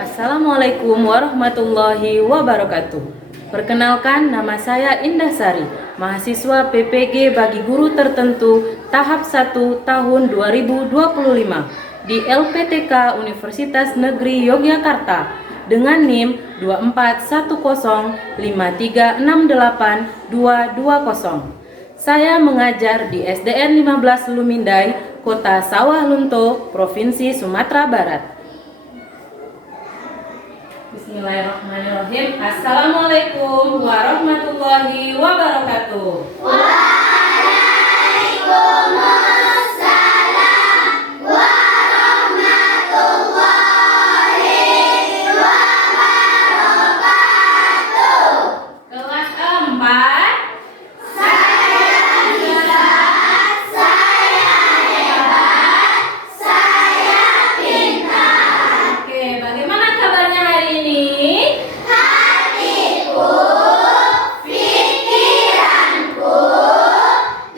Assalamualaikum warahmatullahi wabarakatuh. Perkenalkan, nama saya Indah Sari, mahasiswa PPG bagi guru tertentu tahap 1 tahun 2025 di LPTK Universitas Negeri Yogyakarta dengan NIM 24105368220. Saya mengajar di SDN 15 Lumindai, Kota Sawah Lunto, Provinsi Sumatera Barat. Bismillahirrahmanirrahim. Assalamualaikum warahmatullahi wabarakatuh. Waalaikumsalam warahmatullahi wabarakatuh. Kelas 4. Saya bisa, saya hebat, saya pintar. Oke, bagaimana kabarnya hari ini? Hatiku, pikiranku,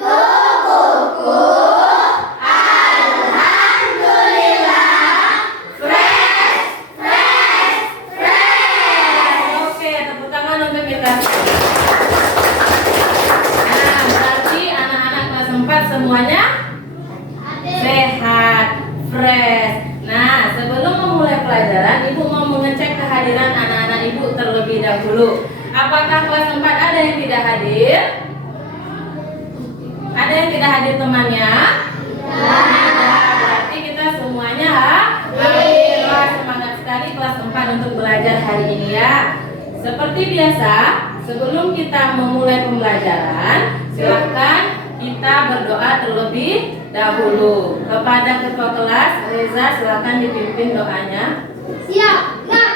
tubuhku, alhamdulillah, fresh. Oke, tepuk tangan untuk kita. Nah, berarti anak-anak kelas 4 semuanya sehat, fresh. Nah, sebelum memulai pelajaran, Ibu mau mengecek kehadiran anak-anak Ibu terlebih dahulu. Apakah kelas 4 ada yang tidak hadir? Ada yang tidak hadir temannya? Tidak. Berarti kita semuanya hadir. Wah, semangat sekali kelas 4 untuk belajar hari ini ya. Seperti biasa, sebelum kita memulai pembelajaran, silakan kita berdoa terlebih dahulu. Kepada ketua kelas, Reza, silakan dipimpin doanya. Siap, gerak,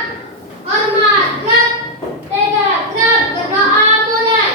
hormat, gerak, tegak, gerak, berdoa mulai.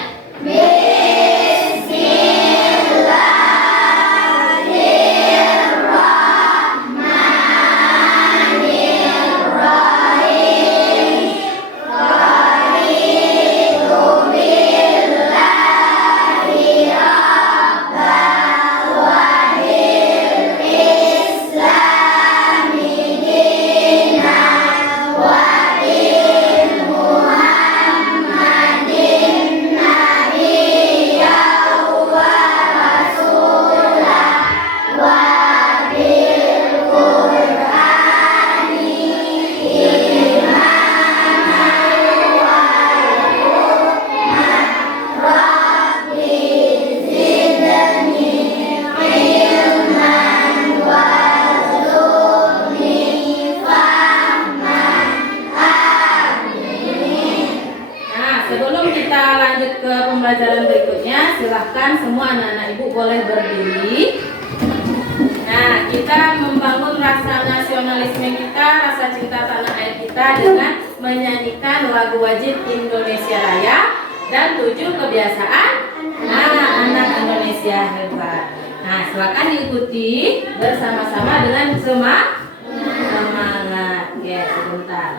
Nah, sebelum kita lanjut ke pembelajaran berikutnya, silahkan semua anak-anak Ibu boleh berdiri. Nah, kita membangun rasa nasionalisme kita, rasa cinta tanah air kita dengan menyanyikan lagu wajib Indonesia Raya dan 7 kebiasaan anak Indonesia hebat. Nah, silakan diikuti bersama-sama dengan semangat. Ya, sebentar.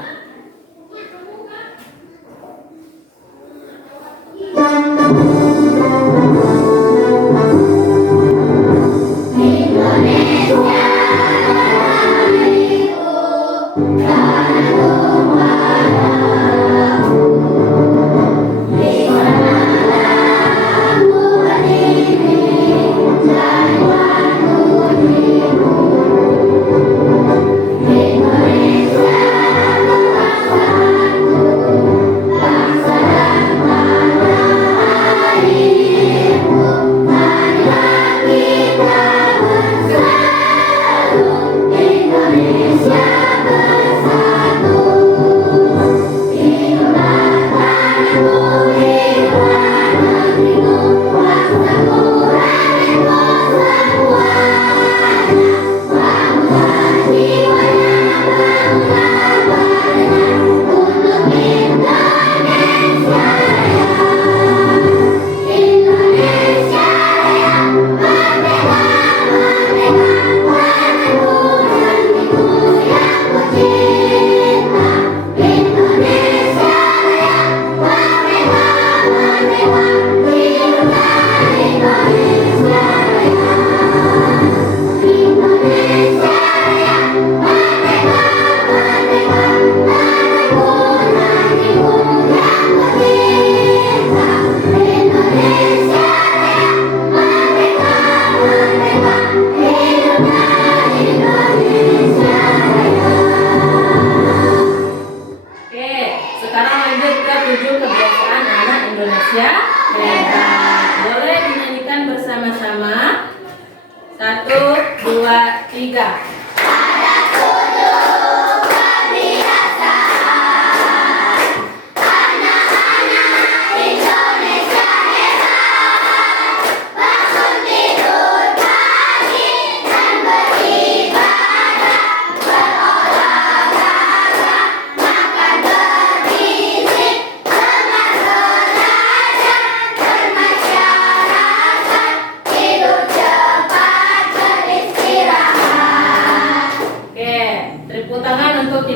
Indonesia bersatu.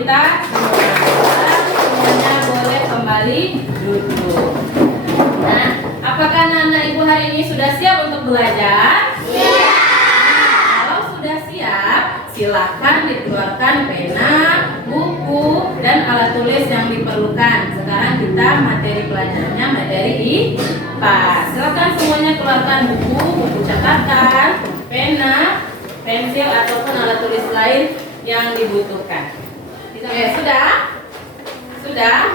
kita semua. Semuanya boleh kembali duduk. Nah, apakah anak-anak ibu hari ini sudah siap untuk belajar? Siap. Kalau sudah siap, silakan dikeluarkan pena, buku, dan alat tulis yang diperlukan. Sekarang kita materi pelajarannya materi IPA. Silakan semuanya keluarkan buku catatan, pena, pensil ataupun alat tulis lain yang dibutuhkan. Oke, sudah? Sudah?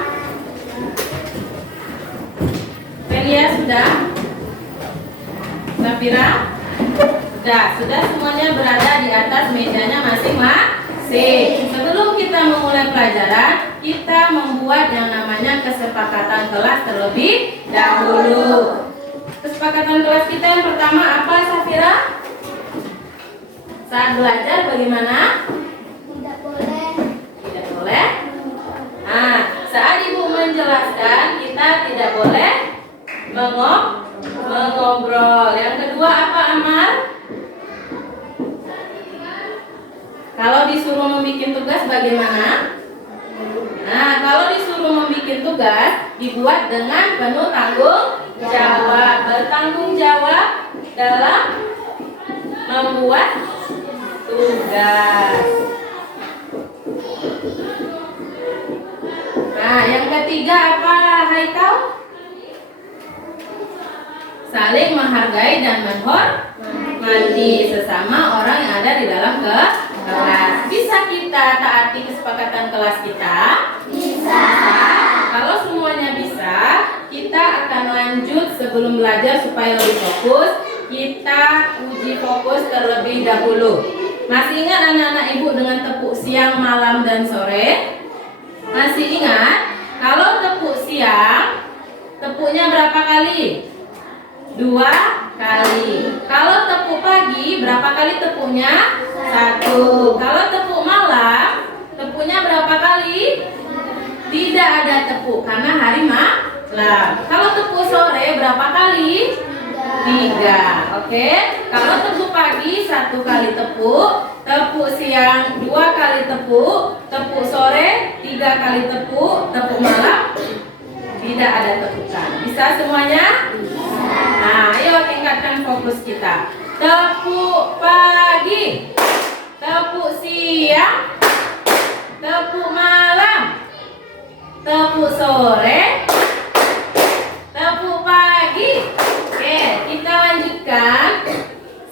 Pelia sudah? Safira? Sudah semuanya berada di atas mejanya masing-masing. Sebelum kita memulai pelajaran, kita membuat yang namanya kesepakatan kelas terlebih dahulu. Kesepakatan kelas kita yang pertama apa, Safira? Saat belajar bagaimana? Tidak boleh. Tidak boleh. Nah, saat ibu menjelaskan, kita tidak boleh mengobrol. Yang kedua apa, Amal? Kalau disuruh membuat tugas bagaimana? Nah, kalau disuruh membuat tugas, dibuat dengan penuh tanggung jawab. Bertanggung jawab dalam membuat tugas. Nah, yang ketiga apa, Haikal? Saling menghargai dan menghormati sesama orang yang ada di dalam kelas. Bisa kita taati kesepakatan kelas kita? Bisa. Kalau semuanya bisa, kita akan lanjut sebelum belajar supaya lebih fokus. Kita uji fokus terlebih dahulu. Masih ingat anak-anak ibu dengan tepuk siang, malam, dan sore? Masih ingat? Kalau tepuk siang, tepuknya berapa kali? 2 kali. Kalau tepuk pagi, berapa kali tepuknya? 1. Kalau tepuk malam, tepuknya berapa kali? Tidak ada tepuk karena hari malam. Kalau tepuk sore, berapa kali? 3. Oke. Kalau tepuk pagi 1 kali tepuk, tepuk siang 2 kali tepuk, tepuk sore 3 kali tepuk, tepuk malam tidak ada tepukan. Bisa semuanya? Nah, ayo tingkatkan fokus kita. Tepuk pagi, tepuk siang, tepuk malam, tepuk sore, tepuk pagi. Oke, kita lanjutkan.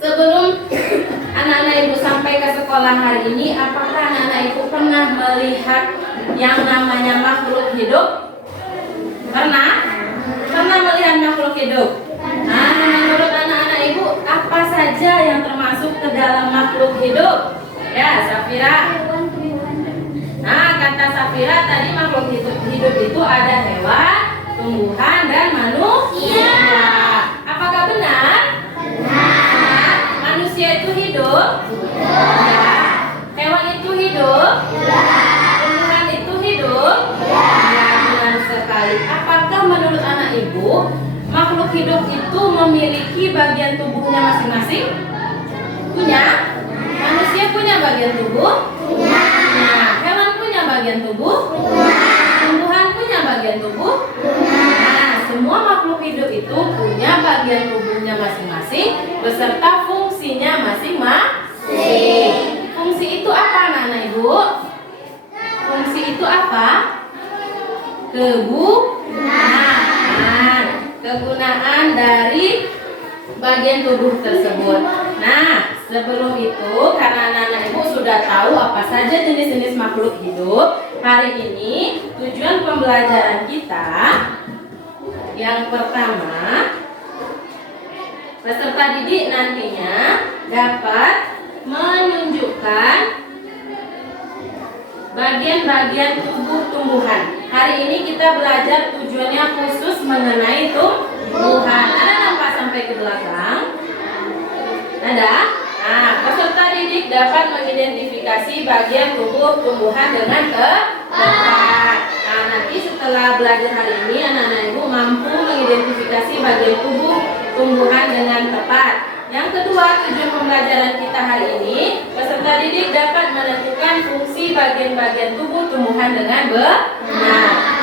Sebelum anak-anak ibu sampai ke sekolah hari ini, apakah anak-anak ibu pernah melihat yang namanya makhluk hidup? Pernah? Pernah melihat makhluk hidup? Nah, menurut anak-anak ibu, apa saja yang termasuk ke dalam makhluk hidup? Ya, Safira. Nah, kata Safira tadi makhluk hidup itu ada hewan, tumbuhan, dan manusia. Apakah benar? Benar. Manusia itu hidup? Ya. Hewan itu hidup? Ya. Tumbuhan itu hidup? Ya. Benar sekali. Apakah menurut anak ibu makhluk hidup itu memiliki bagian tubuhnya masing-masing? Punya? Manusia punya bagian tubuh? Punya. Nah, hewan punya bagian tubuh? Punya. Tumbuhan punya bagian tubuh? Punya. Nah, semua makhluk hidup itu punya bagian tubuhnya masing-masing beserta fungsinya masing-masing. Fungsi itu apa, anak-anak ibu? Fungsi itu apa? Kegunaan dari bagian tubuh tersebut. Nah, sebelum itu karena anak-anak ibu sudah tahu apa saja jenis-jenis makhluk hidup, hari ini tujuan pembelajaran kita yang pertama, peserta didik nantinya dapat menunjukkan bagian-bagian tubuh tumbuhan. Hari ini kita belajar tujuannya khusus mengenai tumbuhan. Ada nampak sampai ke belakang? Ada? Nah, peserta didik dapat mengidentifikasi bagian tubuh tumbuhan dengan tepat. Nah, nanti setelah belajar hari ini, anak-anak ibu mampu mengidentifikasi bagian tubuh tumbuhan dengan tepat. Yang kedua, tujuan pembelajaran kita hari ini, peserta didik dapat menentukan fungsi bagian-bagian tubuh tumbuhan dengan benar.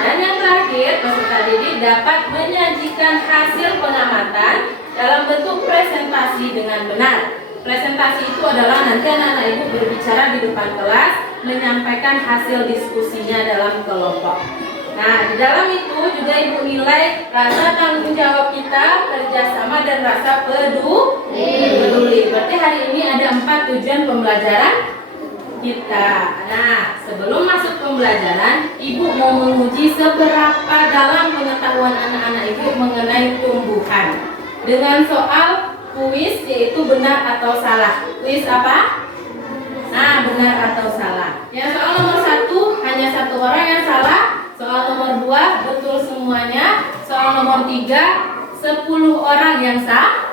Dan yang terakhir, peserta didik dapat menyajikan hasil pengamatan dalam bentuk presentasi dengan benar. Presentasi itu adalah nanti anak-anak ibu berbicara di depan kelas, menyampaikan hasil diskusinya dalam kelompok. Nah, di dalam itu juga ibu nilai rasa tanggung jawab kita, kerjasama, dan rasa peduli. Berarti hari ini ada 4 tujuan pembelajaran kita. Nah, sebelum masuk pembelajaran, ibu mau menguji seberapa dalam pengetahuan anak-anak ibu mengenai tumbuhan dengan soal kuis, yaitu benar atau salah. Kuis apa? Nah, benar atau salah. Yang soal nomor 1 hanya 1 orang yang salah. Soal nomor 2 betul semuanya. Soal nomor 3 10 orang yang salah.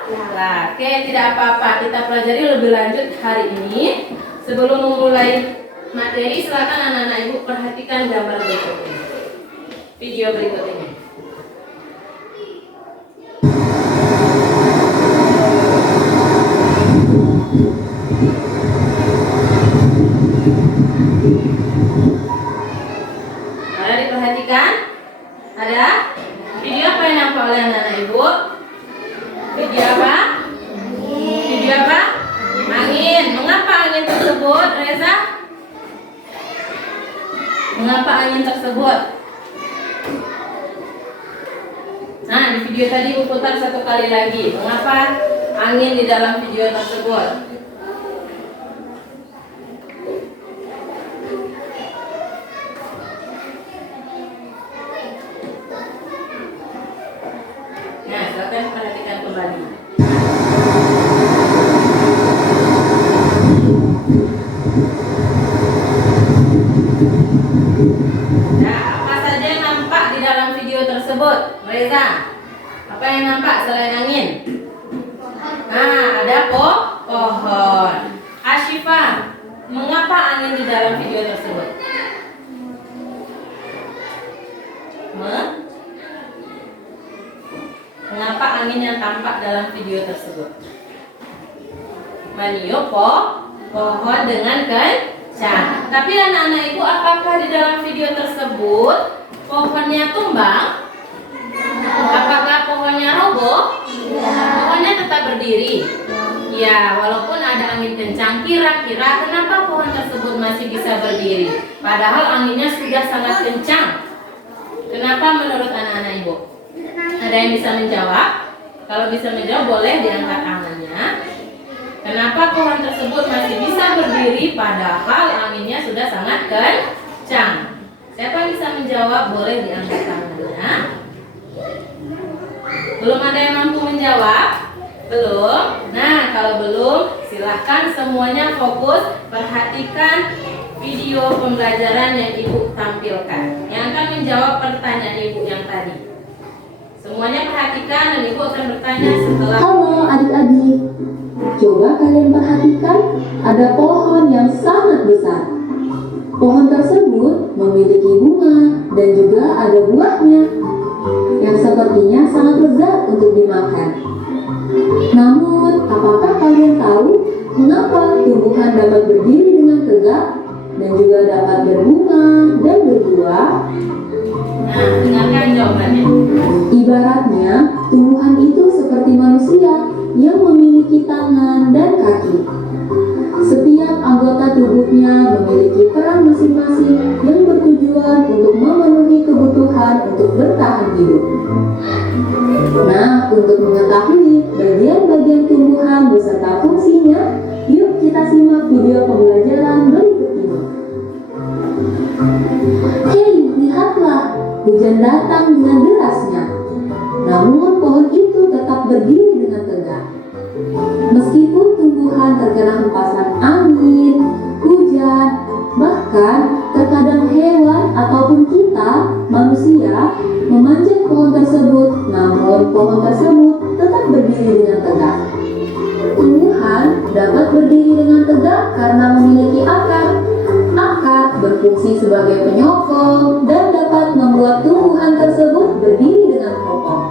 Oke, tidak apa-apa. Kita pelajari lebih lanjut hari ini. Sebelum memulai materi, silakan anak-anak ibu perhatikan gambar berikut ini. Video berikut ini. Ada diperhatikan? Ada? Video apa yang nampak oleh anak-anak ibu? Video apa? Video apa? Angin. Mengapa angin tersebut, Reza? Mengapa angin tersebut? Nah, di video tadi ibu putar 1 kali lagi. Mengapa angin di dalam video tersebut? Nah, silakan perhatikan kembali. Nah, apa saja yang nampak di dalam video tersebut, Reza? Apa yang nampak selain angin? Nah, ada pohon. Ashifa, mengapa angin di dalam video tersebut? Mengapa angin yang tampak dalam video tersebut? Meniup pohon dengan kencang. Tapi anak-anak ibu, apakah di dalam video tersebut pohonnya tumbang? Apakah pohonnya roboh? Pohonnya tetap berdiri. Ya, walaupun ada angin kencang, kira-kira kenapa pohon tersebut masih bisa berdiri? Padahal anginnya sudah sangat kencang. Kenapa menurut anak-anak ibu? Ada yang bisa menjawab? Kalau bisa menjawab boleh diangkat tangannya. Kenapa pohon tersebut masih bisa berdiri padahal anginnya sudah sangat kencang? Siapa yang bisa menjawab boleh diangkat tangannya. Belum ada yang mampu menjawab? Belum? Nah, kalau belum, silahkan semuanya fokus perhatikan video pembelajaran yang ibu tampilkan, yang akan menjawab pertanyaan ibu yang tadi. Semuanya perhatikan dan ibu akan bertanya setelah. Halo adik-adik, coba kalian perhatikan ada pohon yang sangat besar. Pohon tersebut memiliki bunga dan juga ada buahnya yang sepertinya sangat lezat untuk dimakan. Namun, apakah kalian tahu mengapa tumbuhan dapat berdiri dengan tegak dan juga dapat berbunga dan berbuah? Nah, dengarkan jawabannya. Ibaratnya, tumbuhan itu seperti manusia yang memiliki tangan dan kaki. Setiap anggota tubuhnya memiliki peran masing-masing yang bertujuan untuk memenuhi kebutuhan untuk bertahan hidup. Nah, untuk mengetahui bagian-bagian tumbuhan beserta fungsinya, yuk kita simak video pembelajaran berikut ini. Hei, lihatlah, hujan datang dengan derasnya. Namun pohon itu tetap berdiri dengan tegak. Meskipun tumbuhan terkena hempasan angin, hujan, bahkan terkadang hewan ataupun kita, manusia, memanjat pohon tersebut, namun pohon tersebut tetap berdiri dengan tegak. Tumbuhan dapat berdiri dengan tegak karena memiliki akar. Akar berfungsi sebagai penyokong dan dapat membuat tumbuhan tersebut berdiri dengan kokoh.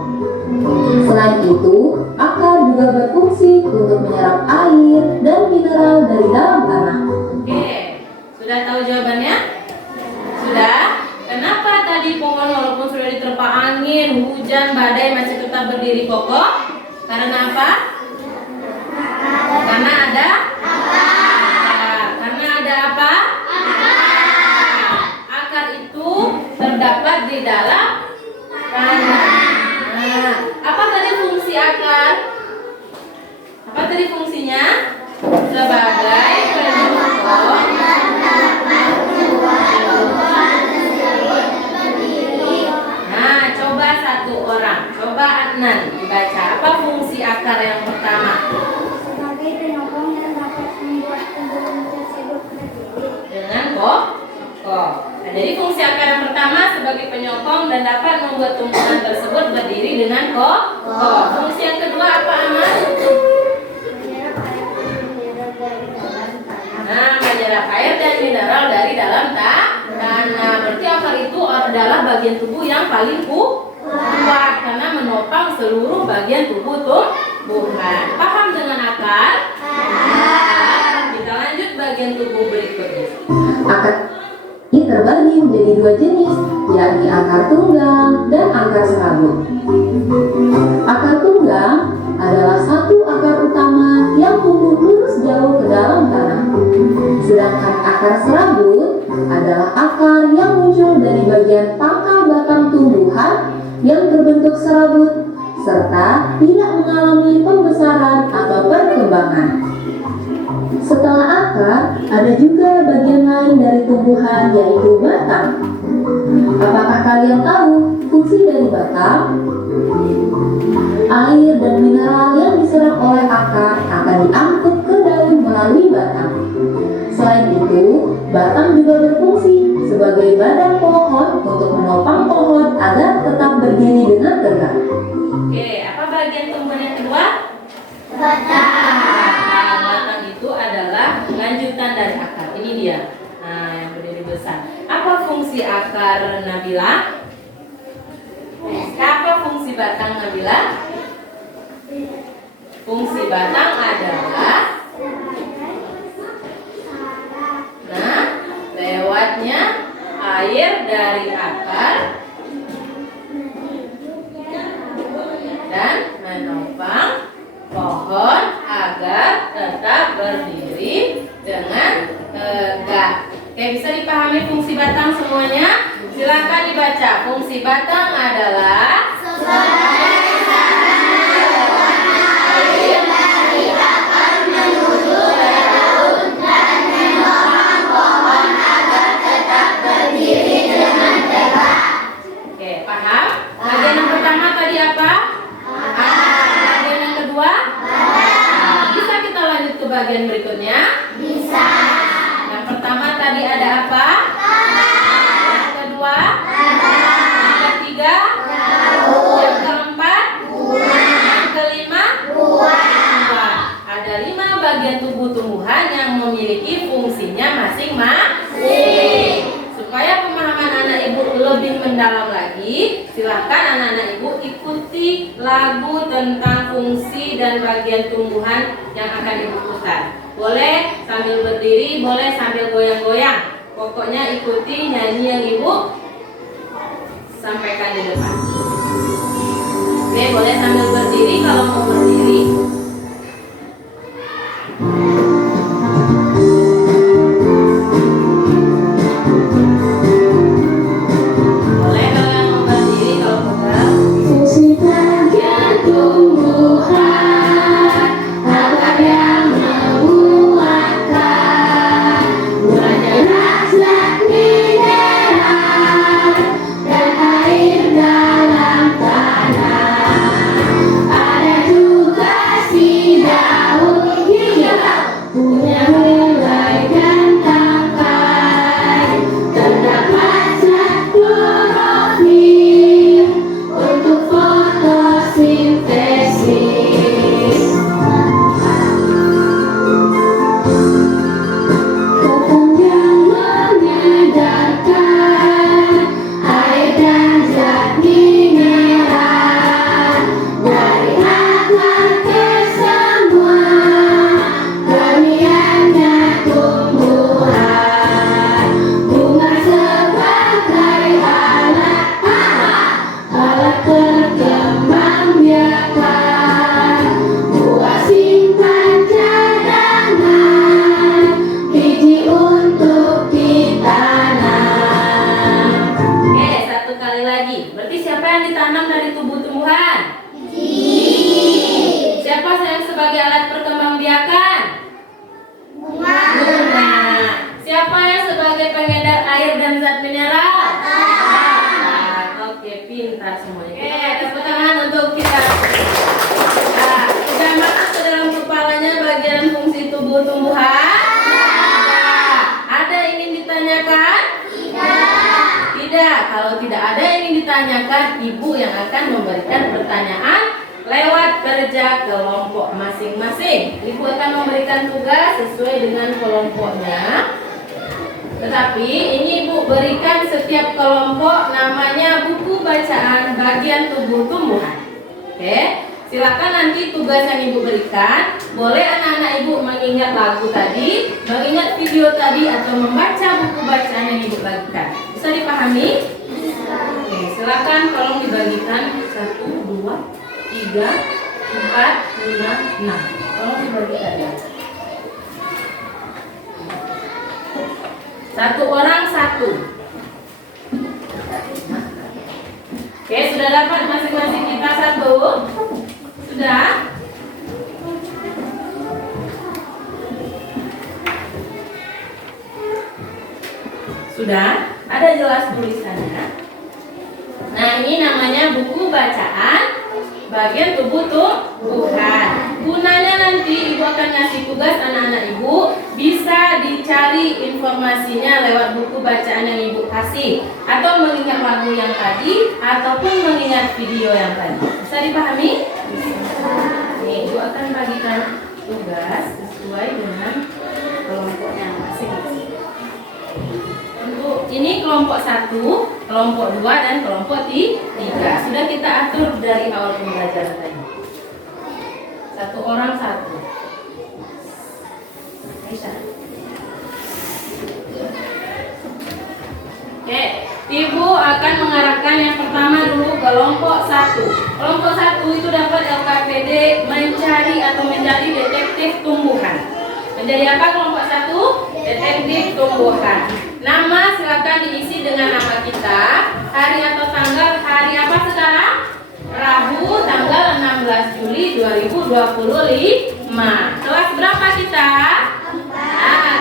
Selain itu, akar juga juga berfungsi untuk menyerap air dan mineral dari dalam tanah. Oke, sudah tahu jawabannya? Sudah? Kenapa tadi pohon walaupun sudah diterpa angin, hujan, badai masih tetap berdiri kokoh? Karena apa? Karena ada akar. Karena ada apa? Akar itu terdapat di dalam tanah. Nah, apa tadi fungsi akar? Apa tadi fungsinya? Sebagai penyokong. Nah, coba satu orang. Coba Adnan dibaca. Apa fungsi akar yang pertama? Sebagai penyokong dan dapat membuat tumbuhan tersebut berdiri. Dengan kokoh. Nah, jadi fungsi akar yang pertama sebagai penyokong dan dapat membuat tumbuhan tersebut berdiri dengan kokoh. Fungsi yang kedua apa, Aman? Menyerap air dan mineral dari dalam tanah. Nah, menyerap air dan mineral dari dalam tanah. Berarti akar itu adalah bagian tubuh yang paling kuat karena menopang seluruh bagian tubuh tumbuhan. Paham dengan akar? Kita lanjut bagian tubuh berikutnya. Akar ini terbagi menjadi dua jenis, yakni akar tunggang dan akar serabut. Akar tunggang adalah satu akar utama yang tumbuh lurus jauh ke dalam tanah. Sedangkan akar serabut adalah akar yang muncul dari bagian pangkal batang tumbuhan yang berbentuk serabut serta tidak mengalami pembesaran atau perkembangan. Setelah akar, ada juga bagian lain dari tumbuhan yaitu batang. Apakah kalian tahu fungsi dari batang? Air dan mineral yang diserap oleh akar akan diangkut ke daun melalui batang. Selain itu, batang juga berfungsi sebagai badan pohon untuk menopang pohon agar tetap berdiri dengan tegak. Oke, apa bagian tumbuhan yang kedua? Batang. Batang itu adalah lanjutan dari akar. Ini dia. Nah, yang berdiri besar. Apa fungsi akar, Nabila? Apa fungsi batang, Nabila? Fungsi batang adalah lewatnya air dari akar dan menopang pohon agar tetap berdiri dengan tegak. Oke, bisa dipahami fungsi batang semuanya? Silakan dibaca. Fungsi batang adalah bagian berikutnya? Bisa. Yang pertama tadi ada apa? Yang kedua? Yang ketiga? Yang keempat? Yang kelima? Ada 5 bagian tubuh tumbuhan yang memiliki fungsinya masing-masing. Supaya pemahaman anak ibu lebih mendalam lagi, silahkan anak-anak ibu ikuti lagu tentang fungsi dan bagian tumbuhan yang akan ibu putar. Boleh sambil berdiri, boleh sambil goyang-goyang. Pokoknya ikuti nyanyi yang ibu sampaikan di depan. Oke, boleh sambil berdiri kalau mau berdiri. Boleh kalau yang mau berdiri, kalau pegal. Fungsi bagian tumbuhan, akar yang menguatkan, menyerap zat mineral dan air dalam tanah. Ada juga mineral? Dapat. Oke, pintar semuanya. Oke, tepuk tangan untuk kita. Nah, sudah masuk ke dalam kepalanya bagian fungsi tubuh tumbuhan? Ada yang ingin ditanyakan? Tidak. Kalau tidak ada yang ingin ditanyakan, ibu yang akan memberikan pertanyaan lewat kerja kelompok masing-masing. Ibu akan memberikan tugas sesuai dengan kelompoknya. Tetapi ini ibu berikan setiap kelompok namanya buku bacaan bagian tubuh tumbuhan. Oke, silakan nanti tugas yang ibu berikan. Boleh anak-anak ibu mengingat lagu tadi, mengingat video tadi, atau membaca buku bacaan yang ibu bagikan. Bisa dipahami? Oke, silakan tolong dibagikan 1, 2, 3, 4, 5, 6. Tolong dibagikan ya. Satu orang satu. Oke, sudah dapat masing-masing kita satu? Sudah? Sudah? Ada jelas tulisannya? Nah, ini namanya buku bacaan bagian tubuh tumbuhan. Gunanya nanti ibu akan ngasih tugas anak-anak ibu bisa dicari informasinya lewat buku bacaan yang ibu kasih, atau mengingat lagu yang tadi, ataupun mengingat video yang tadi. Bisa dipahami? Nih, ibu akan bagikan tugas sesuai dengan kelompoknya masing-masing. Untuk ini kelompok 1, kelompok 2, dan kelompok 3. Sudah kita atur dari awal pembelajaran tadi. Satu orang satu. Bisa. Oke, ibu akan mengarahkan yang pertama dulu kelompok 1. Kelompok 1 itu dapat LKPD mencari atau menjadi detektif tumbuhan. Menjadi apa kelompok 1? Detektif tumbuhan. Nama silakan diisi dengan nama kita, hari atau tanggal, hari apa sekarang? Rabu, tanggal 16 Juli 2025. Kelas berapa kita?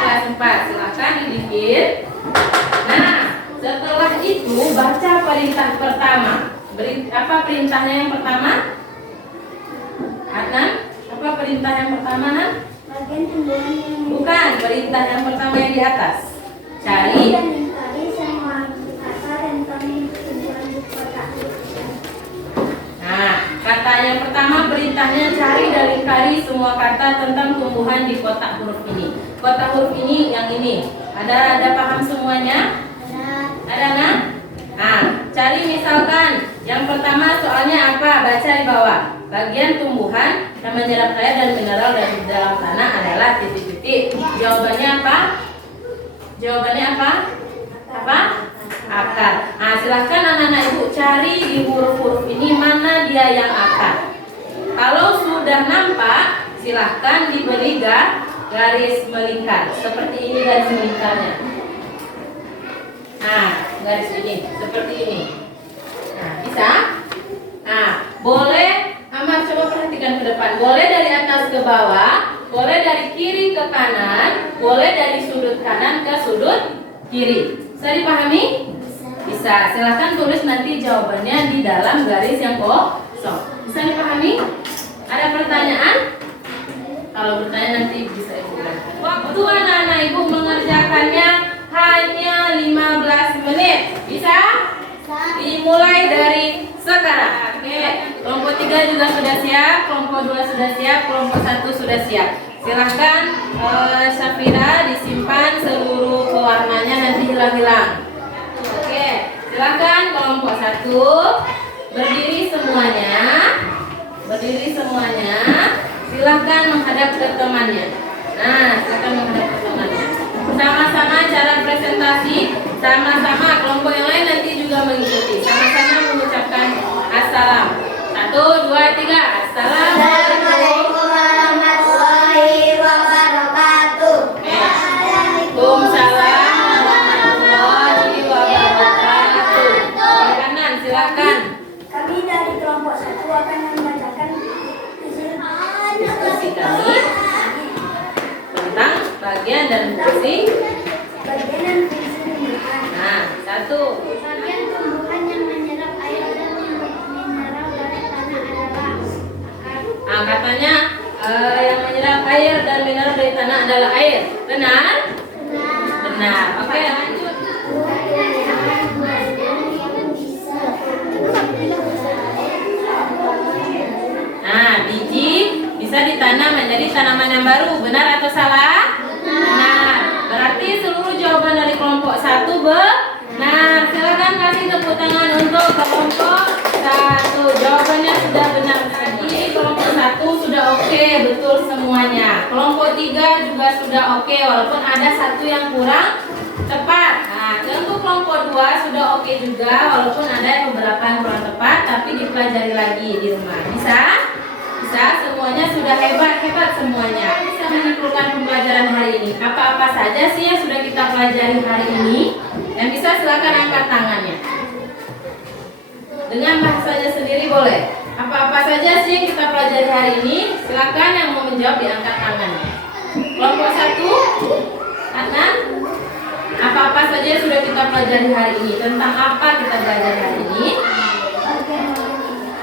Kelas 4. Silakan didikir. Nah, setelah itu baca perintah pertama. Apa perintahnya yang pertama? Adnan, apa perintah yang pertama, Nan? Bagian tumbuhan yang Bukan, perintah yang pertama yang di atas. Cari. dan mencari semua kata dan kami tumbuhan di kotak. Nah, kata yang pertama perintahnya cari dan lingkari semua kata tentang tumbuhan di kotak huruf ini. Kotak huruf ini yang ini. Ada paham semuanya? Ada nggak? Nah, cari misalkan yang pertama soalnya apa? Baca di bawah. Bagian tumbuhan yang menyerap air dan mineral dari dalam tanah adalah titik-titik. Jawabannya apa? Jawabannya apa? Apa? Akar. Nah, silahkan anak-anak ibu cari di huruf-huruf ini mana dia yang akar. Kalau sudah nampak, silahkan diberi garis melingkar. Seperti ini garis melingkarnya. Nah, garis ini, seperti ini. Nah, bisa? Nah, boleh, Amar coba perhatikan ke depan. Boleh dari atas ke bawah, boleh dari kiri ke kanan, boleh dari sudut kanan ke sudut kiri. Bisa dipahami? Bisa. Silahkan tulis nanti jawabannya di dalam garis yang kosong. Bisa dipahami? Ada pertanyaan? Kalau bertanya nanti bisa ibu bilang. Waktu anak-anak ibu mengerjakannya hanya 15 menit. Bisa? Dimulai dari sekarang. Oke. Kelompok 3 juga sudah siap, kelompok 2 sudah siap, kelompok 1 sudah siap. Silahkan Safira disimpan seluruh pewarnanya, nanti hilang-hilang. Oke, silahkan kelompok 1 berdiri semuanya. Berdiri semuanya. Silahkan menghadap ke temannya. Nah, silahkan menghadap ke temannya. Sama-sama cara presentasi, sama-sama kelompok yang lain nanti juga mengikuti. Sama-sama mengucapkan assalam. 1, 2, 3. Assalamualaikum warahmatullahi wabarakatuh. Waalaikumsalam warahmatullahi wabarakatuh. Yang kanan silakan. Kami dari kelompok 1 akan membacakan Diskusi kami tentang bagian dan fungsi. bagian dan fungsi tumbuhan. Nah, Satu. Bagian tumbuhan yang menyerap air dan mineral dari tanah adalah akar. Katanya yang menyerap air dan mineral dari tanah adalah air. Benar? Benar. Oke, lanjut. Nah, biji bisa ditanam menjadi tanaman yang baru. Benar atau salah? Benar. Berarti seluruh jawaban dari kelompok 1 benar. Silakan kasih tepuk tangan untuk kelompok 1. Jawabannya sudah benar tadi. Kelompok 1 sudah oke, betul semuanya. Kelompok 3 juga sudah oke, walaupun ada satu yang kurang tepat. Nah, untuk kelompok 2 sudah oke juga, walaupun ada beberapa yang kurang tepat, tapi dipelajari lagi di rumah. Bisa? Bisa, semuanya sudah hebat semuanya. Bisa menyimpulkan pembelajaran hari ini. Apa-apa saja sih yang sudah kita pelajari hari ini? Yang bisa silakan angkat tangannya. Dengan bahasanya sendiri boleh. Apa-apa saja sih yang kita pelajari hari ini? Silakan yang mau menjawab diangkat tangannya. Kelompok 1, Adnan. Apa-apa saja yang sudah kita pelajari hari ini? Tentang apa kita belajar hari ini?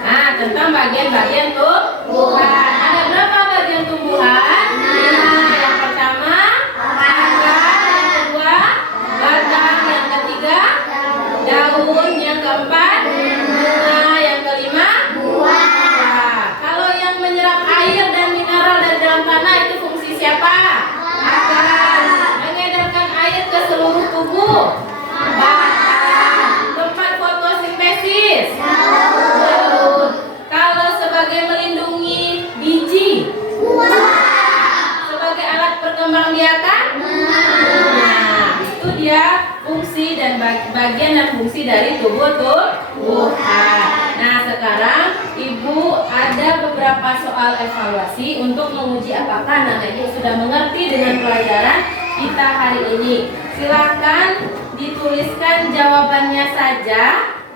Nah, tentang bagian-bagian tumbuhan. Ada berapa bagian tumbuhan? Nah, yang pertama akar, yang kedua batang, yang ketiga daun, yang keempat bunga, yang kelima buah. Kalau yang menyerap air dan mineral dari dalam tanah itu fungsi siapa? Akar. Mengedarkan air ke seluruh tubuh. Batang. Tempat fotosintesis. Kalau sebagai melindungi biji, sebagai alat perkembangbiakan, nah itu dia fungsi dan bagian dan fungsi dari tubuh tumbuhan. Nah sekarang ibu ada beberapa soal evaluasi untuk menguji apakah anak ibu sudah mengerti dengan pelajaran kita hari ini. Silakan dituliskan jawabannya saja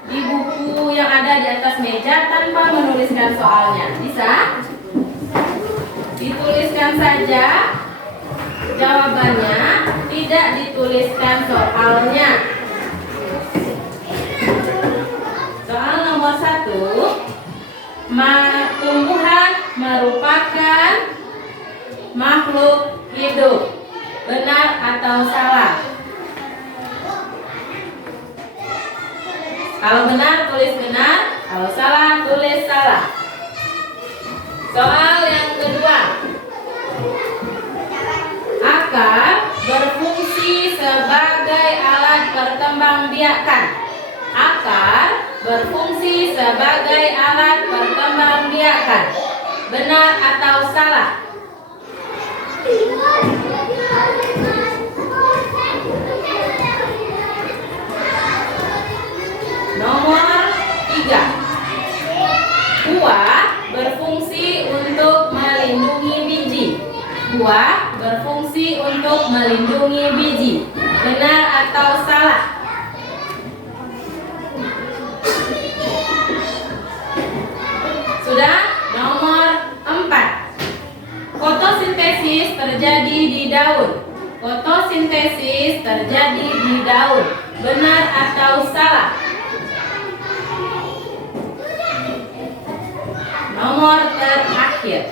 di buku yang ada di atas meja tanpa menuliskan soalnya. Bisa? Dituliskan saja jawabannya, tidak dituliskan soalnya. Soal nomor 1. Tumbuhan merupakan makhluk hidup. Benar atau salah? Kalau benar tulis benar, kalau salah tulis salah. Soal yang kedua. Akar berfungsi sebagai alat perkembangbiakan. Akar berfungsi sebagai alat perkembangbiakan. Benar atau salah? Nomor 3. Buah berfungsi untuk melindungi biji. Buah berfungsi untuk melindungi biji. Benar atau salah? Sudah? Nomor 4. Fotosintesis terjadi di daun. Fotosintesis terjadi di daun. Benar atau salah? Nomor terakhir.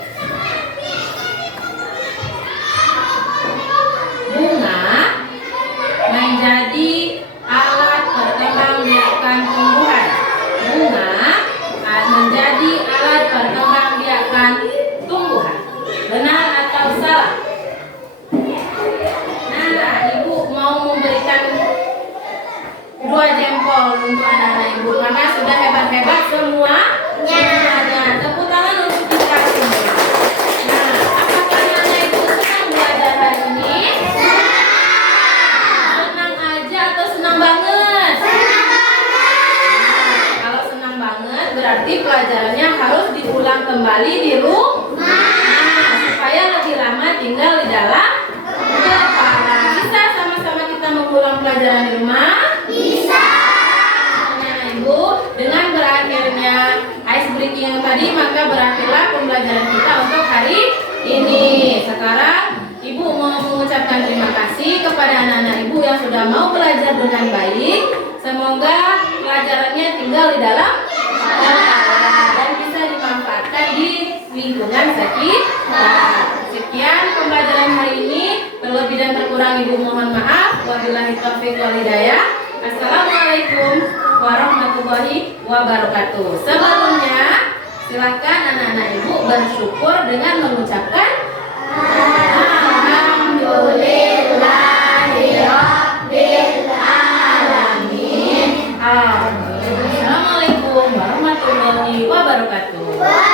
Bunga menjadi alat perkembangbiakan tumbuhan. Bunga menjadi alat perkembangbiakan tumbuhan. Benar atau salah? Nah, ibu mau memberikan 2 jempol untuk anak-anak ibu karena sudah hebat-hebat semua. Tepuk tangan untuk kita semua. Nah, apakah anak ibu senang belajar hari ini? Senang aja atau senang banget? Nah, kalau senang banget berarti pelajarannya harus diulang kembali di rumah. Nah, supaya lebih lama tinggal di dalam kepala. Bisa sama-sama kita mengulang pelajaran di rumah? Bisa. Ibu, dengan berakhirnya ice breaking yang tadi, maka berakhirlah pembelajaran kita untuk hari ini. Sekarang ibu mau mengucapkan terima kasih kepada anak-anak ibu yang sudah mau belajar dengan baik. dalam dan bisa dimanfaatkan di lingkungan sekitar. Sekian pembelajaran hari ini. Terlebih dan terkurang Ibu mohon maaf. Wabillahi taufiq wal hidayah. Assalamualaikum warahmatullahi wabarakatuh. Sebelumnya, silakan anak-anak Ibu bersyukur dengan mengucapkan Alhamdulillahirabbil alamin. Amin. Assalamualaikum warahmatullahi wabarakatuh.